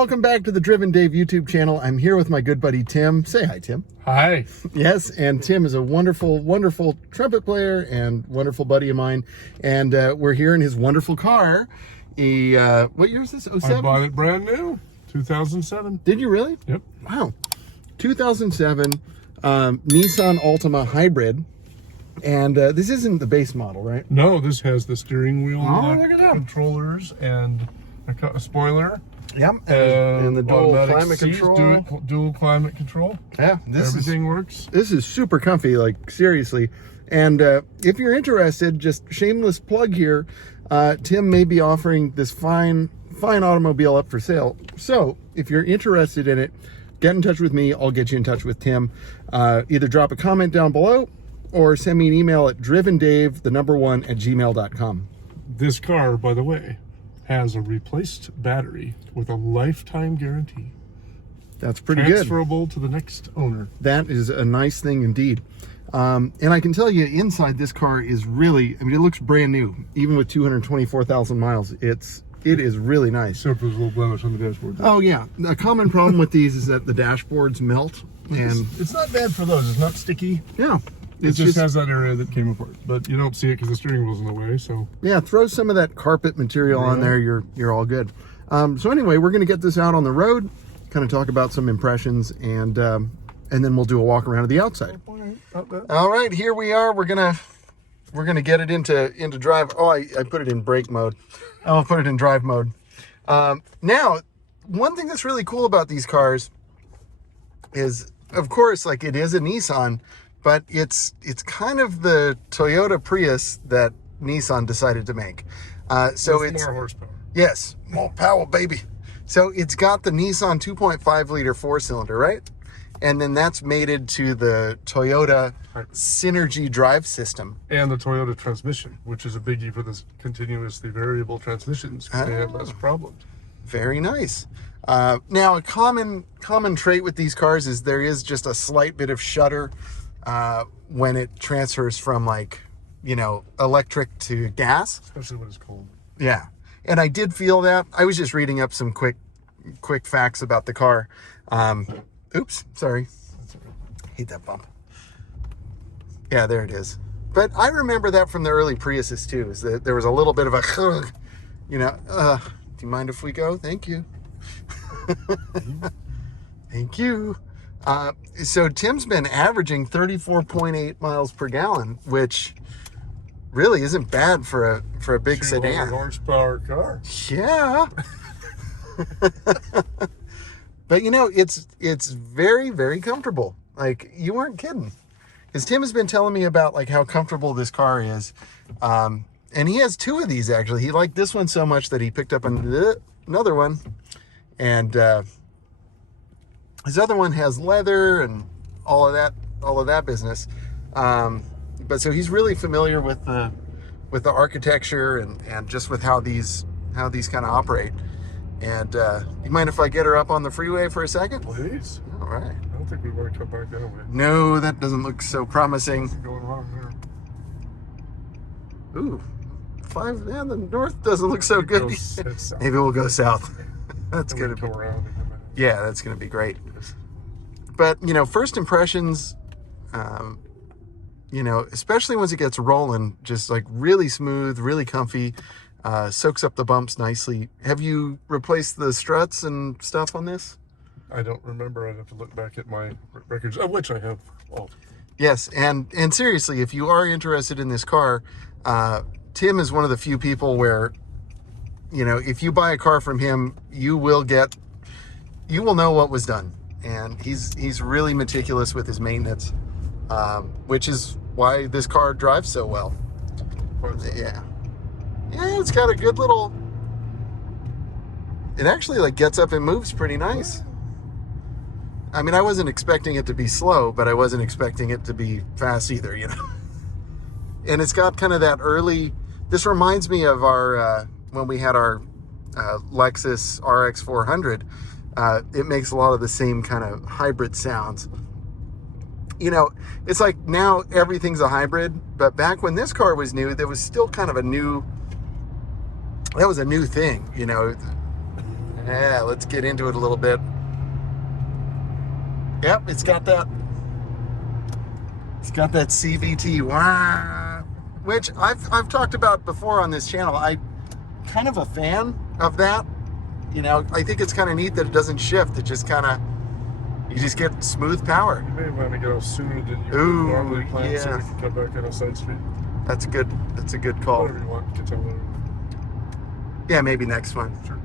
Welcome back to the Driven Dave YouTube channel. I'm here with my good buddy Tim. Say hi, Tim. Hi. Yes, and Tim is a wonderful, wonderful trumpet player and wonderful buddy of mine. And we're here in his wonderful car. What year is this? 07? I bought it brand new, 2007. Did you really? Yep. Wow. 2007 Nissan Altima Hybrid. And this isn't the base model, right? No, this has the steering wheel, look at that. controllers, and a spoiler. Yep. And the dual automatic climate seats, control. Dual climate control. Yeah, Everything works. This is super comfy, like seriously. And if you're interested, just shameless plug here, Tim may be offering this fine automobile up for sale. So if you're interested in it, get in touch with me. I'll get you in touch with Tim. Either drop a comment down below or send me an email at drivendave1@gmail.com. This car, by the way, has a replaced battery with a lifetime guarantee. That's pretty good. Transferable to the next owner. That is a nice thing indeed. And I can tell you inside this car is really, I mean, it looks brand new, even with 224,000 miles. It is really nice. Except for there's a little blemish on the dashboard. Oh yeah. A common problem with these is that the dashboards melt, and It's not bad for those. It's not sticky. yeah, It just has that area that came apart, but you don't see it because the steering wheel's in the way. So yeah, throw some of that carpet material on there. You're all good. So anyway, we're gonna get this out on the road, kind of talk about some impressions, and then we'll do a walk around of the outside. All right, here we are. We're gonna get it into drive. Oh, I put it in brake mode. I'll put it in drive mode. Now, one thing that's really cool about these cars is, of course, like it is a Nissan, but it's kind of the Toyota Prius that Nissan decided to make. So it's more horsepower. Yes, more power, baby. So it's got the Nissan 2.5 liter 4-cylinder, right? And then that's mated to the Toyota Synergy drive system. And the Toyota transmission, which is a biggie for the continuously variable transmissions, because they have less problems. Very nice. Now, a common trait with these cars is there is just a slight bit of shudder when it transfers from, like, you know, electric to gas. Especially when it's cold. Yeah. And I did feel that. I was just reading up some quick facts about the car. Oops, sorry. Hate that bump. Yeah, there it is. But I remember that from the early Priuses too, is that there was a little bit of a, you know, do you mind if we go? Thank you. Thank you. So Tim's been averaging 34.8 miles per gallon, which really isn't bad for a big sedan. Horsepower car. Yeah. But you know, it's very, very comfortable. Like, you weren't kidding. Because Tim has been telling me about like how comfortable this car is. And he has two of these actually. He liked this one so much that he picked up another one. And his other one has leather and all of that business. But so he's really familiar with the architecture and just with how these kind of operate. And you mind if I get her up on the freeway for a second? Please. All right. I don't think we want to come back that way. No, that doesn't look so promising. What's going wrong there? Ooh, yeah, the north doesn't look so good. Maybe we'll go south. That's gonna be, yeah, that's gonna be great. But you know, first impressions, you know, especially once it gets rolling, just like really smooth, really comfy. Soaks up the bumps nicely. Have you replaced the struts and stuff on this? I don't remember. I'd have to look back at my records, of which I have all. Yes, and seriously, if you are interested in this car, Tim is one of the few people where, you know, if you buy a car from him, you will know what was done. And he's really meticulous with his maintenance, which is why this car drives so well. Yeah. Yeah, it's got a good little, it actually like gets up and moves pretty nice. I mean, I wasn't expecting it to be slow, but I wasn't expecting it to be fast either, you know. And it's got kind of that early, this reminds me of our, when we had our Lexus RX 400, it makes a lot of the same kind of hybrid sounds. You know, it's like now everything's a hybrid, but back when this car was new, there was still kind of a new thing, you know. Yeah, let's get into it a little bit. Yep, it's got that CVT, wow, which I've talked about before on this channel. I'm kind of a fan of that. You know, I think it's kind of neat that it doesn't shift. It just kind of, you just get smooth power. You may want to go sooner than you Ooh, normally plan, so yeah. we can cut back on a side street. That's good. That's a good call. Whatever you want, you can tell me. Yeah, maybe next one. Sure.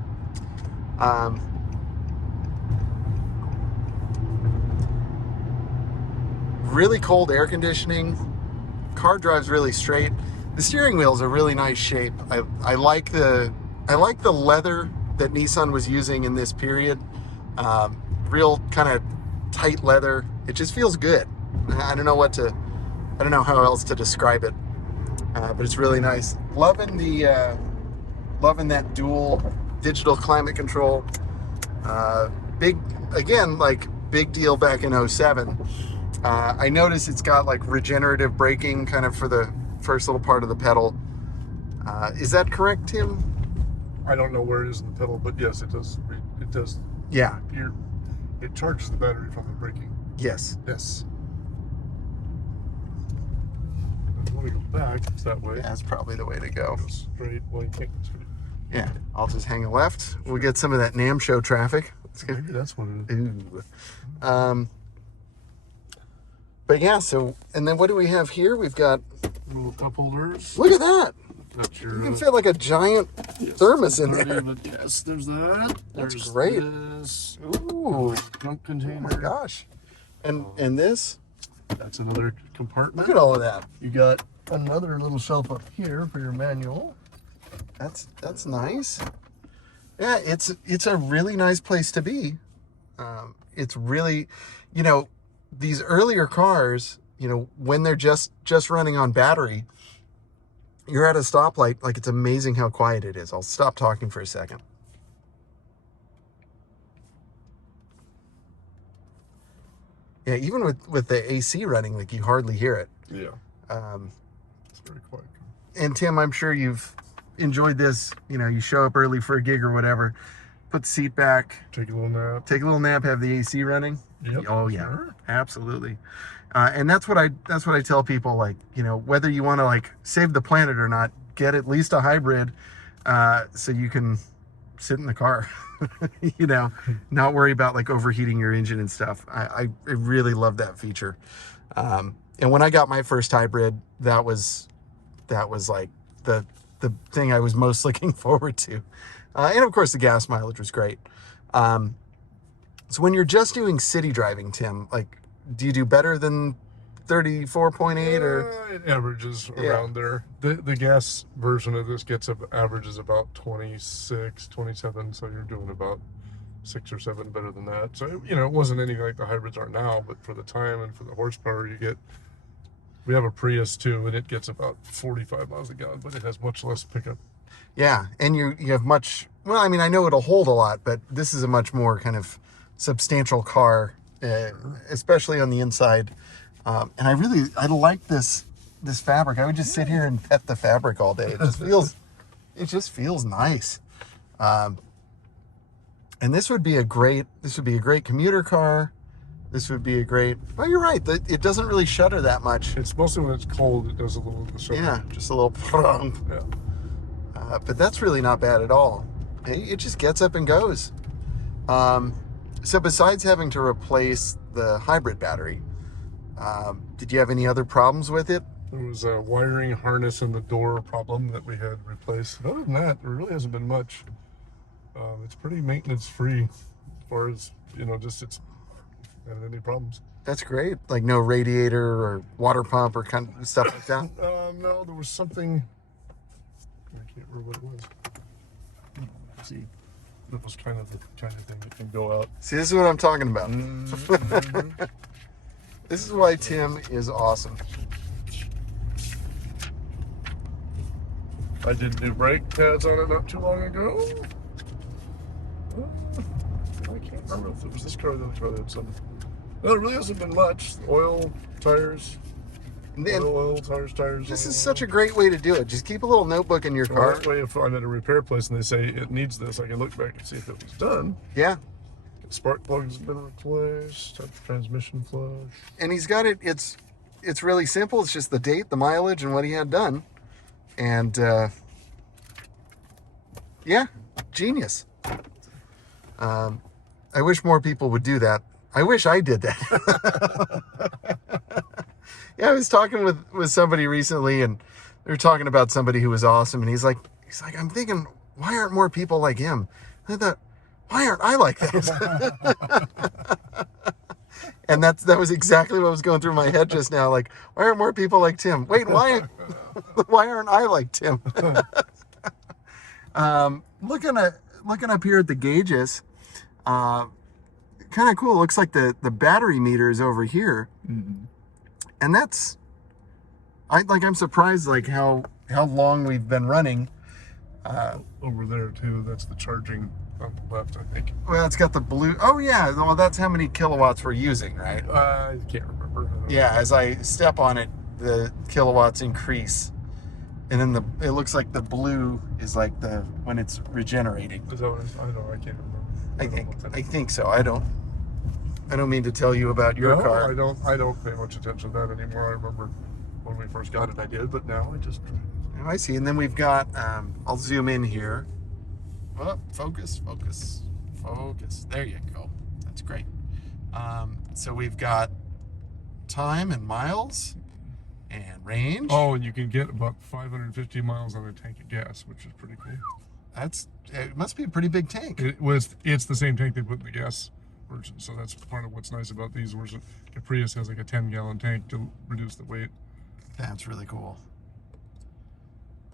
Really cold air conditioning. Car drives really straight. The steering wheel's a really nice shape. I like the leather that Nissan was using in this period. Real kind of tight leather. It just feels good. I don't know how else to describe it. But it's really nice. Loving that dual digital climate control. Big deal back in 07. I noticed it's got like regenerative braking kind of for the first little part of the pedal. Is that correct, Tim? I don't know where it is in the pedal, but yes, it does. It does. Yeah. It charges the battery from the braking. Yes. Yes. If you want to go back, it's that way. Yeah, that's probably the way to go. Go straight. Well, you can't go straight. Yeah. I'll just hang a left. We'll get some of that NAMM show traffic. Let's go. Maybe that's what it is. Ooh. But yeah, so, and then what do we have here? We've got, Little cup holders. look at that. That's You your. can fit like a giant thermos in there. Yes, there's that. That's There's great. This. Ooh. Junk container. Oh my gosh. And this, That's another compartment. look at all of that. You got another little shelf up here for your manual. That's nice. Yeah, it's a really nice place to be. It's really, you know, these earlier cars, you know, when they're just running on battery, you're at a stoplight, like it's amazing how quiet it is. I'll stop talking for a second. Yeah, even with the AC running, like you hardly hear it. Yeah. It's very quiet. And Tim, I'm sure you've enjoyed this. You know, you show up early for a gig or whatever, put the seat back, Take a little nap. have the AC running. Yep. Oh yeah, Sure. absolutely. And that's what I tell people, like, you know, whether you want to like save the planet or not, get at least a hybrid, so you can sit in the car, you know, not worry about like overheating your engine and stuff. I really love that feature. And when I got my first hybrid, that was like the thing I was most looking forward to. And of course the gas mileage was great. So when you're just doing city driving, Tim, like, do you do better than 34.8 or? It averages around there. The gas version of this averages about 26, 27. So you're doing about 6 or 7 better than that. So, you know, it wasn't anything like the hybrids are now, but for the time and for the horsepower you get, we have a Prius too, and it gets about 45 miles a gallon, but it has much less pickup. Yeah, and you have much, well, I mean, I know it'll hold a lot, but this is a much more kind of substantial car, especially on the inside. And I like this fabric. I would just sit here and pet the fabric all day. It just feels nice. And this would be a great commuter car. This would be a great, well, you're right. It doesn't really shudder that much. It's mostly when it's cold, it does a little shudder. Yeah, just a little. Yeah. But that's really not bad at all. It just gets up and goes. So besides having to replace the hybrid battery, did you have any other problems with it? There was a wiring harness in the door problem that we had replaced. Other than that, there really hasn't been much. It's pretty maintenance free as far as, you know, just it's not any problems. That's great. Like no radiator or water pump or kind of stuff like that? No, there was something, I can't remember what it was. Let's see. That was kind of the thing that can go out. See, this is what I'm talking about. Mm-hmm. This is why Tim is awesome. I did new brake pads on it not too long ago. I can't remember if it was this car or the other car that had some. No, it really hasn't been much. Oil, tires. And then, oil, tires. this is such a great way to do it. Just keep a little notebook in your car. That way, if I'm at a repair place and they say it needs this, I can look back and see if it was done. Yeah. Spark plugs have been replaced. Transmission flush. And he's got it. It's really simple. It's just the date, the mileage, and what he had done. And yeah, genius. I wish more people would do that. I wish I did that. Yeah, I was talking with somebody recently, and they were talking about somebody who was awesome, and he's like, I'm thinking, why aren't more people like him? And I thought, why aren't I like that? And that was exactly what was going through my head just now. Like, why aren't more people like Tim? Wait, why aren't I like Tim? Looking up here at the gauges, kind of cool. It looks like the battery meter is over here. Mm-hmm. And I'm surprised like how long we've been running. Over there too, that's the charging on the left, I think. Well, it's got the blue. Oh yeah, well that's how many kilowatts we're using, right? I can't remember. Yeah, as I step on it, the kilowatts increase, and then it looks like the blue is like when it's regenerating. Is that what I know? I can't remember. I think so. I don't mean to tell you about your car. I don't pay much attention to that anymore. I remember when we first got it, I did, but now I just. Oh, I see. And then we've got. I'll zoom in here. Oh, focus. There you go. That's great. So we've got time and miles and range. Oh, and you can get about 550 miles on a tank of gas, which is pretty cool. It must be a pretty big tank. It's the same tank they put in the gas version, so that's part of what's nice about these. Whereas a Prius has like a 10-gallon tank to reduce the weight. That's really cool.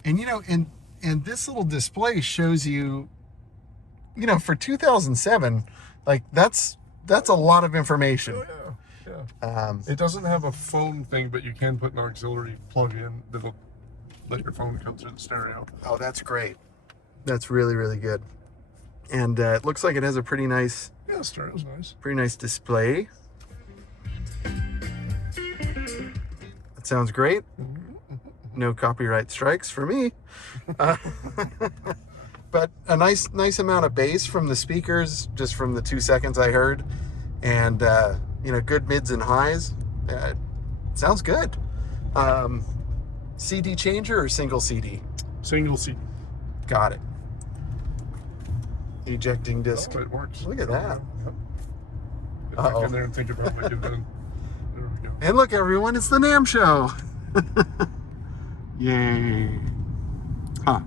And and this little display shows you, for 2007, like that's a lot of information. Oh, yeah. It doesn't have a phone thing, but you can put an auxiliary plug in that'll let your phone come through the stereo. Oh, that's great. That's really, really good. And it looks like it has a pretty nice. Yeah, the stereo's nice. Pretty nice display. That sounds great. No copyright strikes for me. But a nice amount of bass from the speakers, just from the 2 seconds I heard, and good mids and highs. Sounds good. CD changer or single CD? Single CD. Got it. Ejecting disc. Oh, it works. Look at that. Yep. Get back in there and think about what you've done. There we go. And look, everyone, it's the NAMM show. Yay. Huh.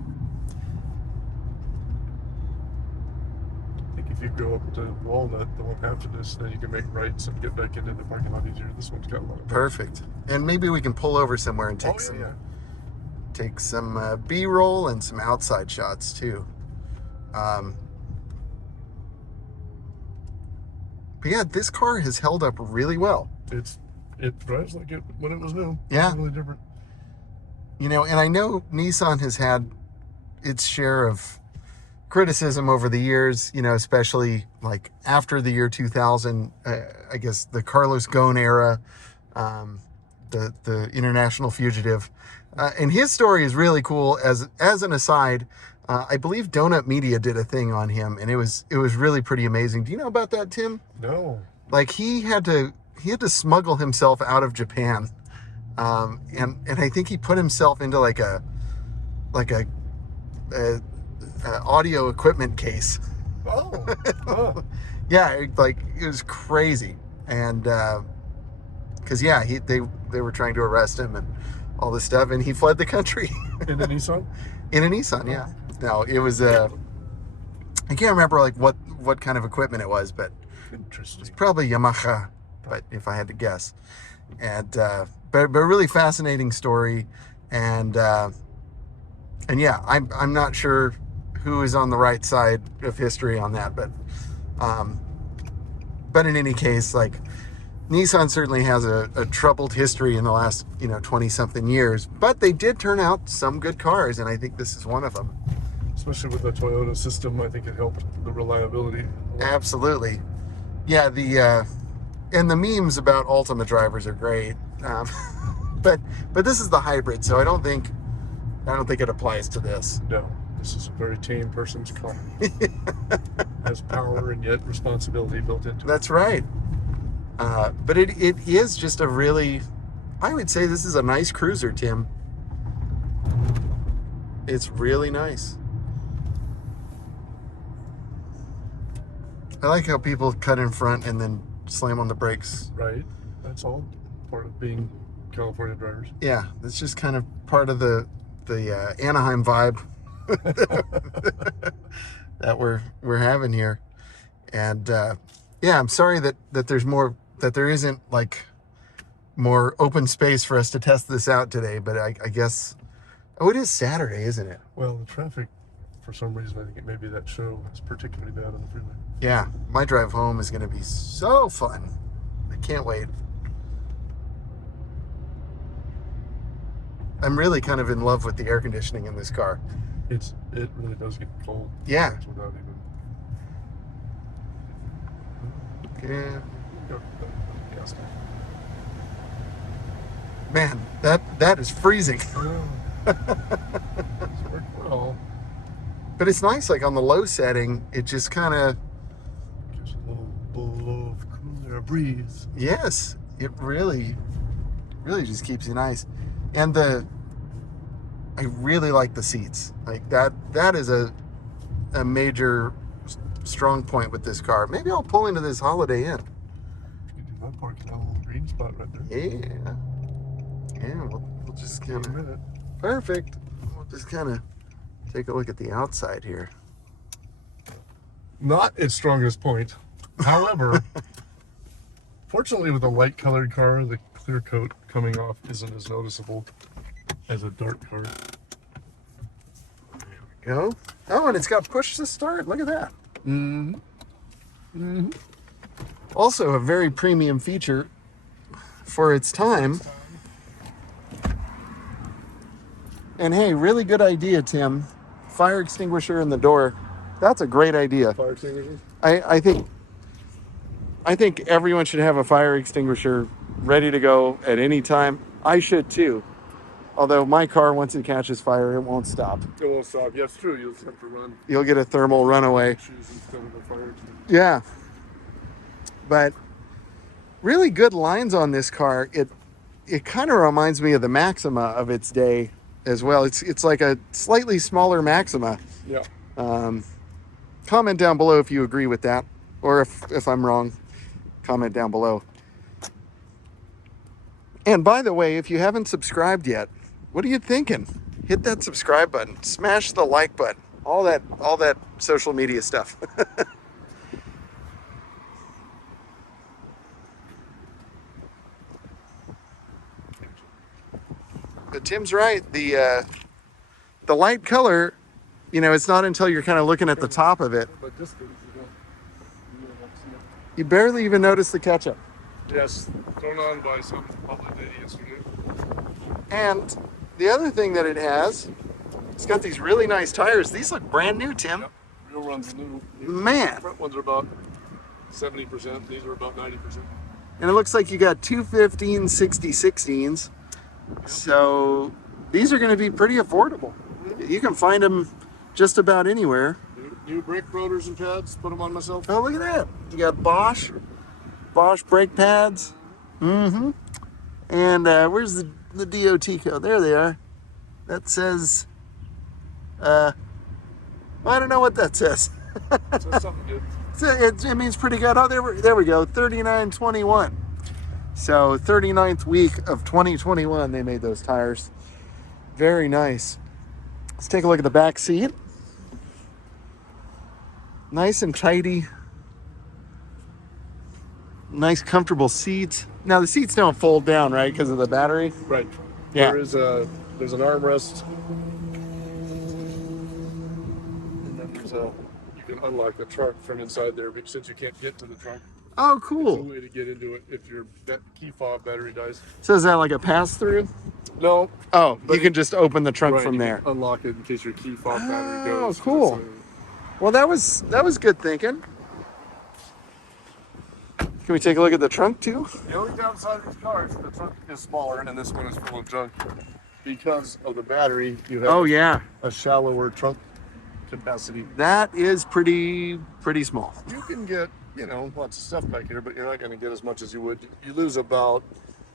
I think if you go up to Walnut, the one after this, then you can make rights and get back into the parking lot easier. This one's got a lot of perfect. And maybe we can pull over somewhere and take some B-roll and some outside shots too. But yeah, this car has held up really well. It drives like it when it was new. Yeah. It's really different. And I know Nissan has had its share of criticism over the years, especially like after the year 2000, I guess the Carlos Ghosn era, the international fugitive. And his story is really cool. As an aside, I believe Donut Media did a thing on him, and it was really pretty amazing. Do you know about that, Tim? No. Like he had to smuggle himself out of Japan, and I think he put himself into like a audio equipment case. Oh. Oh. Yeah, it was crazy, and because they were trying to arrest him and all this stuff, and he fled the country. In a Nissan? In a Nissan, yeah. No, it was I can't remember like what kind of equipment it was, but Interesting. it's probably Yamaha, but if I had to guess. And but a really fascinating story, and yeah, I'm not sure who is on the right side of history on that, but in any case, like Nissan certainly has a troubled history in the last 20-something years, but they did turn out some good cars, and I think this is one of them. Especially with the Toyota system, I think it helped the reliability. Absolutely. Yeah, and the memes about Altima drivers are great. but this is the hybrid, so I don't think it applies to this. No, this is a very tame person's car. Has power and yet responsibility built into it. That's right. But it is just a really, I would say this is a nice cruiser, Tim. It's really nice. I like how people cut in front and then slam on the brakes. Right. That's all part of being California drivers. Yeah, it's just kind of part of the Anaheim vibe that we're having here. And yeah, I'm sorry that there isn't like more open space for us to test this out today, but I guess, oh, it is Saturday, isn't it? Well, the traffic, for some reason, I think it may be that show is particularly bad on the freeway. Yeah, my drive home is going to be so fun. I can't wait. I'm really kind of in love with the air conditioning in this car. It really does get cold. Yeah. Without even. Yeah. Gas tank. Man, that is freezing. It's worked well. But it's nice, like on the low setting, it just kind of, Just a little bowl of cooler breeze. yes, it really just keeps you nice. And I really like the seats. Like that is a major strong point with this car. Maybe I'll pull into this Holiday Inn. You can do that park in that little green spot right there. Yeah. Yeah, we'll just kind In a of, minute. perfect. We'll just kind of take a look at the outside here. Not its strongest point. However, fortunately with a light colored car, the clear coat coming off isn't as noticeable as a dark car. Go. Oh, and it's got push to start. Look at that. Mm-hmm. Mm-hmm. Also a very premium feature for its time. And hey, really good idea, Tim. Fire extinguisher in the door. That's a great idea. Fire extinguisher? I think everyone should have a fire extinguisher ready to go at any time. I should too. Although my car, once it catches fire, it won't stop. It won't stop. Yeah, it's true. You'll just have to run. You'll get a thermal runaway. Shoes instead of a fire extinguisher. Yeah. But really good lines on this car. It kind of reminds me of the Maxima of its day as well. It's like a slightly smaller Maxima. Yeah. Comment down below if you agree with that, or if I'm wrong. Comment down below. And by the way, if you haven't subscribed yet, what are you thinking? Hit that subscribe button, smash the like button, all that social media stuff. But Tim's right. The light color, it's not until you're kind of looking at the top of it. But distance, you don't see it. You barely even notice the ketchup. Yes, thrown on by some public idiots. And the other thing that it has, it's got these really nice tires. These look brand new, Tim. Yep. Real runs new. Man. Front ones are about 70%. These are about 90%. And it looks like you got two 15/60/16s. So these are going to be pretty affordable. You can find them just about anywhere. New brake rotors and pads. Put them on myself. Oh, look at that. You got Bosch brake pads. Mm-hmm. And where's the DOT code? There they are. That says, I don't know what that says. So something good. It means pretty good. Oh, there we go. 3921. So 39th week of 2021, they made those tires. Very nice. Let's take a look at the back seat. Nice and tidy. Nice, comfortable seats. Now the seats don't fold down, right, because of the battery? Right. Yeah. There's an armrest. And then you can unlock the trunk from inside there, because since you can't get to the trunk. Oh, There's a cool. way to get into it if your key fob battery dies. So is that like a pass-through? No. Oh, But you can just open the trunk Right, from you there. can unlock it in case your key fob battery Oh, goes. cool. Well, that was good thinking. Can we take a look at the trunk too? The only downside of these cars, the trunk is smaller and this one is full of junk. Because of the battery, you have yeah. a shallower trunk capacity. That is pretty small. You can get, lots of stuff back here, but you're not going to get as much as you would. You lose about,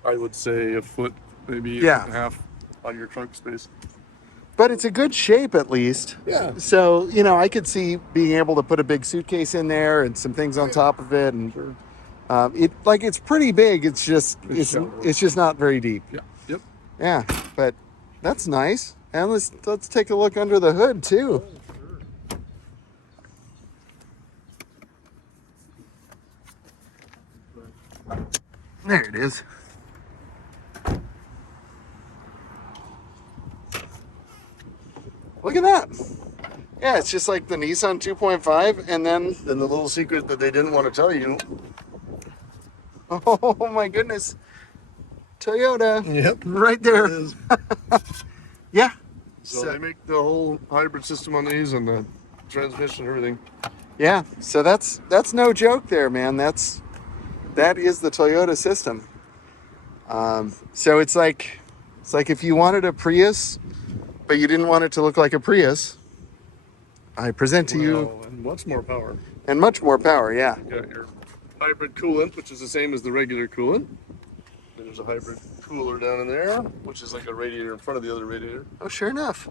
I would say, a foot, maybe a foot and a half on your trunk space. But it's a good shape at least. Yeah. So, I could see being able to put a big suitcase in there and some things on top of it. And Sure. it's pretty big. It's just not very deep. Yeah. Yep. Yeah, but that's nice. And let's take a look under the hood too. There it is. Look at that. Yeah, it's just like the Nissan 2.5, and then the little secret that they didn't want to tell you. Oh my goodness. Toyota. Yep. Right there. It is. Yeah. So they make the whole hybrid system on these and the transmission and everything. Yeah. So that's no joke there, man. That is the Toyota system. So it's like if you wanted a Prius, but you didn't want it to look like a Prius, I present to you. And much more power. And much more power, yeah. You got your hybrid coolant, which is the same as the regular coolant. Then there's a hybrid cooler down in there, which is like a radiator in front of the other radiator. Oh, sure enough.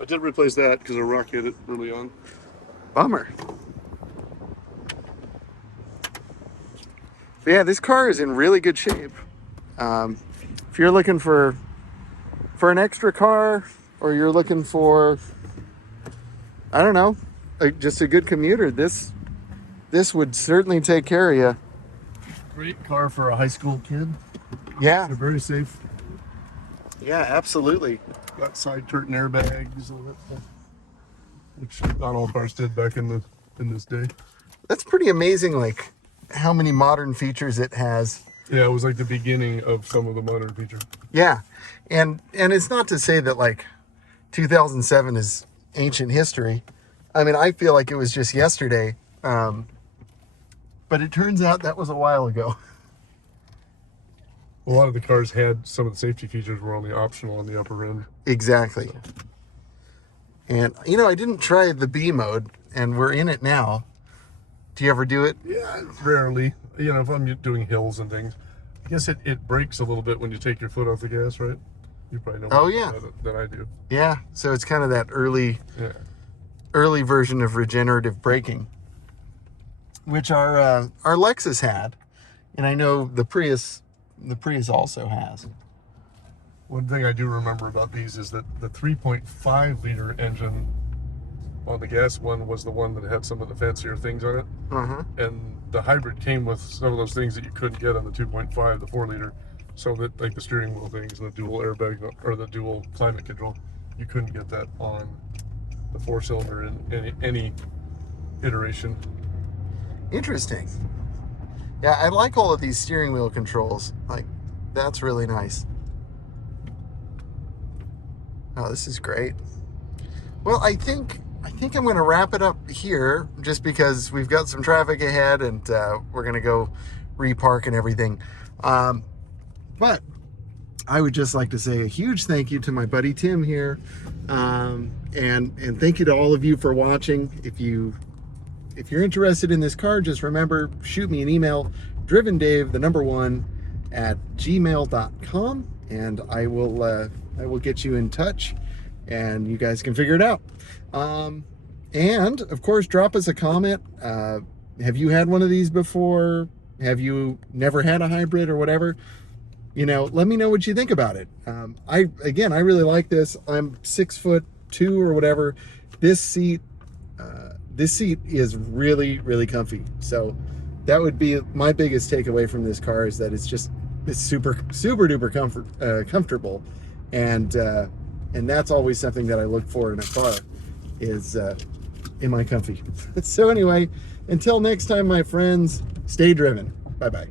I did replace that because a rock hit it early on. Bummer. But yeah, this car is in really good shape. If you're looking for an extra car, or you're looking for, I don't know, just a good commuter, this would certainly take care of you. Great car for a high school kid. Yeah. They're very safe. Yeah, absolutely. Got side curtain airbags, all that stuff, which not all cars did back in this day. That's pretty amazing, like how many modern features it has. Yeah, it was like the beginning of some of the modern features. Yeah, and it's not to say that like 2007 is ancient history. I mean, I feel like it was just yesterday, but it turns out that was a while ago. A lot of the cars had some of the safety features were only optional on the upper end. Exactly. And I didn't try the B mode, and we're in it now. Do you ever do it? Yeah, rarely. If I'm doing hills and things. I guess it brakes a little bit when you take your foot off the gas, right? You probably know more about it than I do. Yeah, so it's kind of that early version of regenerative braking, which our Lexus had, and I know the Prius also has. One thing I do remember about these is that the 3.5 liter engine on the gas one was the one that had some of the fancier things on it. Uh-huh. And the hybrid came with some of those things that you couldn't get on the 2.5, the 4 liter. So that like the steering wheel things and the dual airbag or the dual climate control, you couldn't get that on the 4-cylinder in any iteration. Interesting. Yeah, I like all of these steering wheel controls. Like, that's really nice. Oh, this is great. Well, I think I'm going to wrap it up here, just because we've got some traffic ahead, and we're going to go repark and everything. But I would just like to say a huge thank you to my buddy Tim here, and thank you to all of you for watching. If you're interested in this car, just remember, shoot me an email, drivendave1@gmail.com, and I will get you in touch, and you guys can figure it out. And of course, drop us a comment. Have you had one of these before? Have you never had a hybrid or whatever? Let me know what you think about it. I really like this. I'm 6'2" or whatever. This seat is really, really comfy. So that would be my biggest takeaway from this car, is that it's super, super duper comfortable. And that's always something that I look for in a car, is, am I comfy? So anyway, until next time, my friends, stay driven. Bye-bye.